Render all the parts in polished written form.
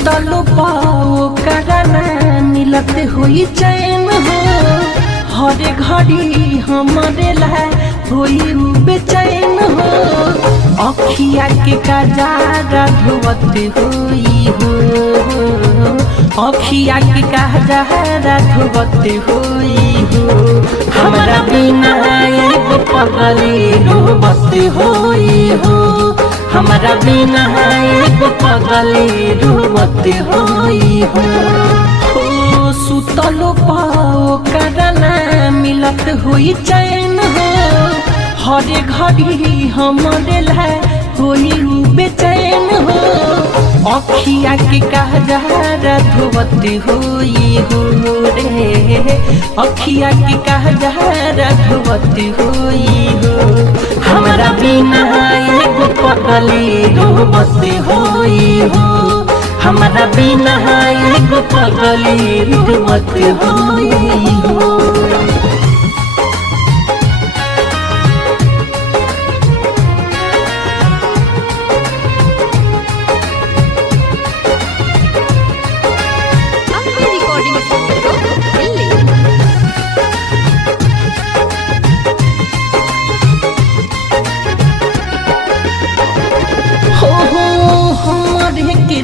सुतलो पाओ करना मिलत हुई चैन हो, हर घड़ी हमारे ला होई बेचैन हो। अखिया के कजारा धोवत होई हो, अखिया के कजारा धोवत होई हो। हमरा बिना एगो पगली रोवत होई हो, हमरा बिना एगो पगली रोवत होई हो। हो सुतलो पाओ करना मिलत हुई चैन हो, हर घड़ी हमारे ला होई बेचैन हो। अखिया के कजारा धोवत होई हो रे, अखिया के कजारा धोवत होई हो। हमरा बिना एगो पगली रोवत होई हो, हमरा बिना एगो पगली रोवत होई हो।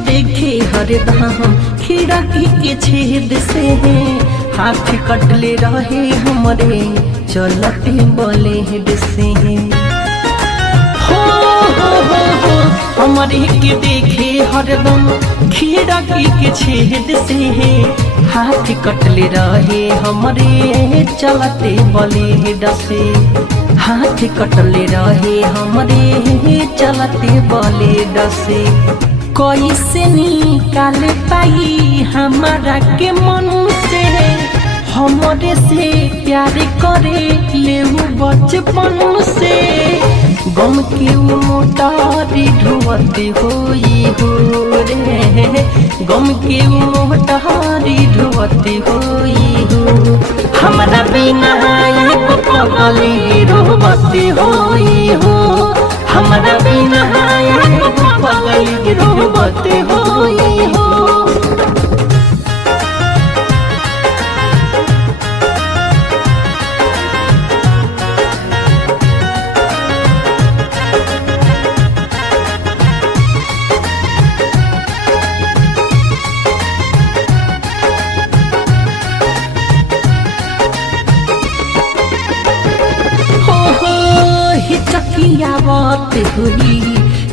देखे हरदम खिड़की के छेद से हाथ कटले रहे हमरे चलते ब्लेड से। हो हमरे के देखे हरदम खिड़की के छेद से हाथ कटले रहे हमरे चलते ब्लेड से। हाथ कटले रहे हमरे चलते ब्लेड से। कैसे निकाल पाई हमारा के मन से, हमरे से प्यार करे ले बचपन से। गम के मोटारी ढोवत होई हो रे, गम के मोटारी ढोवत होई हो। हमरा बिना एगो पगली रोवत होई हो, हमरा बिना एगो पगली रोवत होई हो। हिचकियावत हुई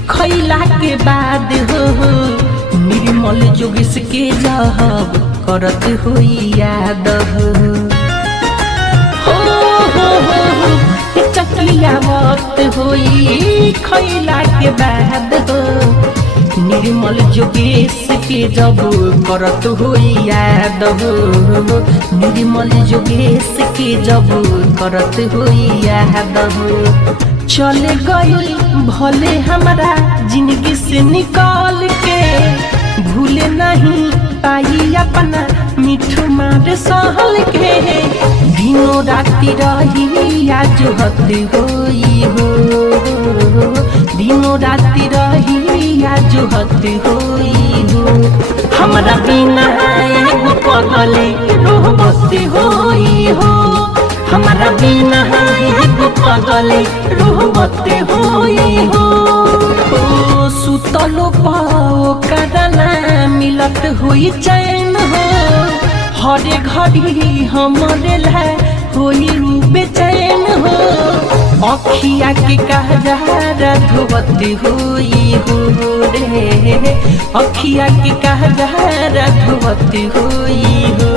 खैला के बाद हो, निर्मल जोगिस के जब करत हुई याद हो। हिचकियावत हुई खैला के बाद हो, निर्मल जोगेश के जब करत हुई याद हो। निर्मल जोगेश के जब करत हुई याद हो। चले गई भले हमारा जिंदगी से निकाल के, भूले नहीं पाई अपना मिठू मार सहल के। दिनों राती रही आज हत होई हो, दिनों राती रही आज हत होई हो। हमरा बिना एगो पगली रोवत होई हो, हमरा बिना एगो पगली रोवत होई हो। सुतलो पाओ करना मिलत हुई चैन हो, हर घड़ी हमारे ला होई बेचैन हो। अखिया के कजारा धोवत होई हो रे, अखिया के कजारा धोवत होई हो।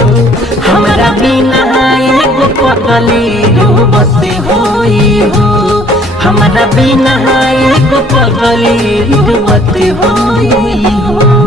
हमरा बिना एगो पगली रोवत होई हो, हमरा बिना एगो पगली रोवत होई हो।